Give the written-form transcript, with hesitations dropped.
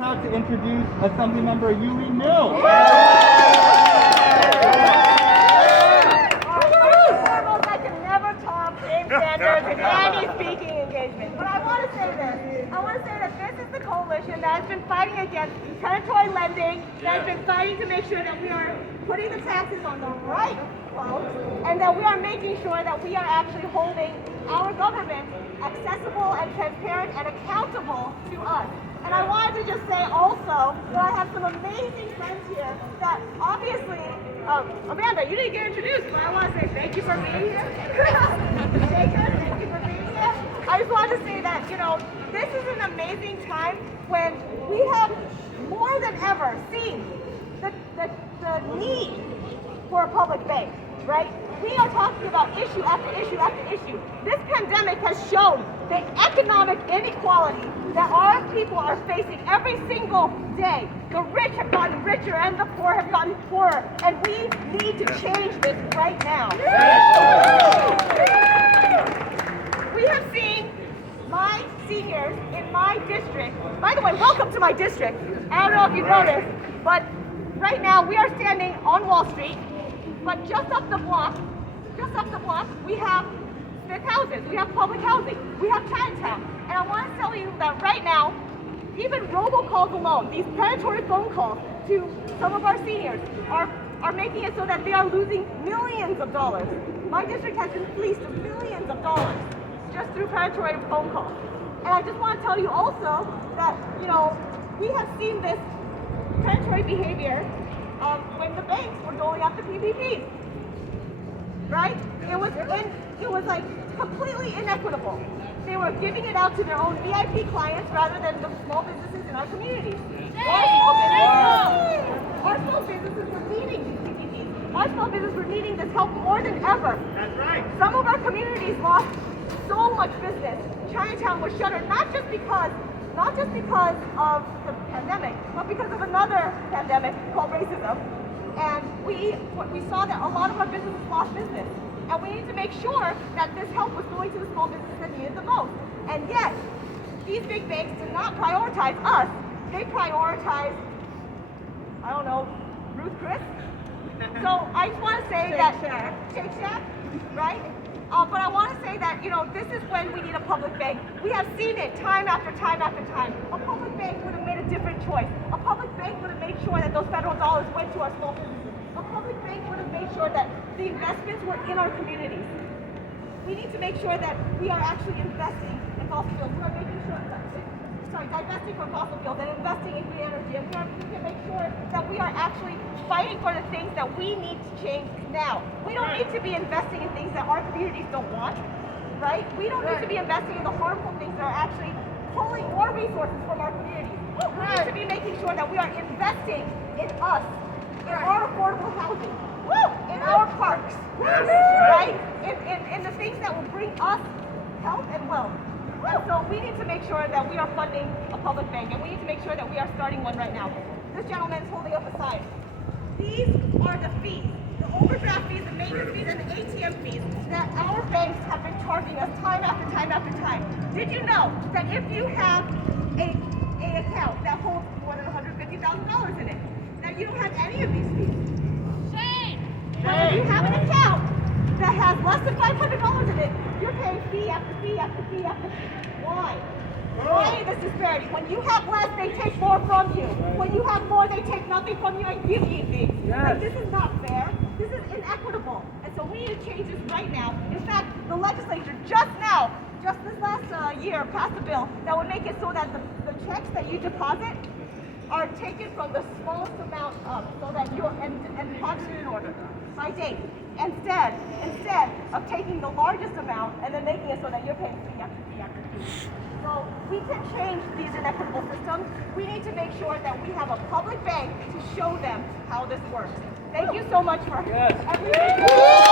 proud to introduce Assemblymember Yuli Mill. Foremost, I can never top James Sanders in any speaking engagement. But I want to say this. I want to say that this is the coalition that has been fighting against predatory lending, that has been fighting to make sure that we are putting the taxes on the right folks, and that we are making sure that we are actually holding our government accessible and transparent and accountable to us. And I wanted to just say also that I have some amazing friends here that obviously, Amanda, you didn't get introduced, but I want to say thank you for being here. Jacob, thank you for being here. I just wanted to say that, this is an amazing time when we have more than ever seen the need for a public bank, right? We are talking about issue after issue after issue. This pandemic has shown the economic inequality that our people are facing every single day. The rich have gotten richer and the poor have gotten poorer, and we need to change this right now. We have seen my seniors in my district. By the way, welcome to my district. I don't know if you noticed, but right now we are standing on Wall Street, but just up the block, we have Smith houses, we have public housing, we have Chinatown. And I want to tell you that right now, even robocalls alone, these predatory phone calls to some of our seniors are making it so that they are losing millions of dollars. My district has been fleeced of millions of dollars just through predatory phone calls. And I just want to tell you also that, we have seen this predatory behavior when the banks were doling out the PPPs, right? It was like completely inequitable. They were giving it out to their own VIP clients rather than the small businesses in our communities. Our small businesses were needing these PPPs. Our small businesses were needing this help more than ever. That's right. Some of our communities lost so much business. Chinatown was shuttered not just because of the pandemic, but because of another pandemic called racism. And we saw that a lot of our businesses lost business. And we need to make sure that this help was going to the small businesses that needed the most. And yet, these big banks did not prioritize us. They prioritized, I don't know, Ruth Chris? So I just want to say Shake Shack, right? But I want to say that, this is when we need a public bank. We have seen it time after time after time. A public bank would have made a different choice. A public bank would have made sure that those federal dollars went to our small businesses. A public bank would have made sure that the investments were in our communities. We need to make sure that we are actually investing in fossil fuels. We are making sure divesting from fossil fuels and investing in green energy. And we need to make sure that we are actually fighting for the things that we need to change now. We don't need to be investing in things that our communities don't want, right? We don't need to be investing in the harmful things that are actually pulling more resources from our communities. We need to be making sure that we are investing in us, in our affordable housing, in our parks, right? In the things that will bring us health and wealth. So we need to make sure that we are funding a public bank, and we need to make sure that we are starting one right now. This gentleman is holding up a sign. These are the fees, the overdraft fees, the maintenance fees, and the ATM fees that our banks have been charging us time after time after time. Did you know that if you have an account that holds more than $150,000 in it, that you don't have any of these fees? Shame! But if you have an account that has less than $500 in it, you're paying fee after fee after fee after fee. Why? Why this disparity? When you have less, they take more from you. When you have more, they take nothing from you and give you things. Like, this is not fair. This is inequitable. And so we need to change this right now. In fact, the legislature just this last year, passed a bill that would make it so that the checks that you deposit are taken from the smallest amount up, so that you're and deposited in order by date. Instead of taking the largest amount and then making it so that you're paying fee after fee after fee. So we can change these inequitable systems. We need to make sure that we have a public bank to show them how this works. Thank you so much for everything.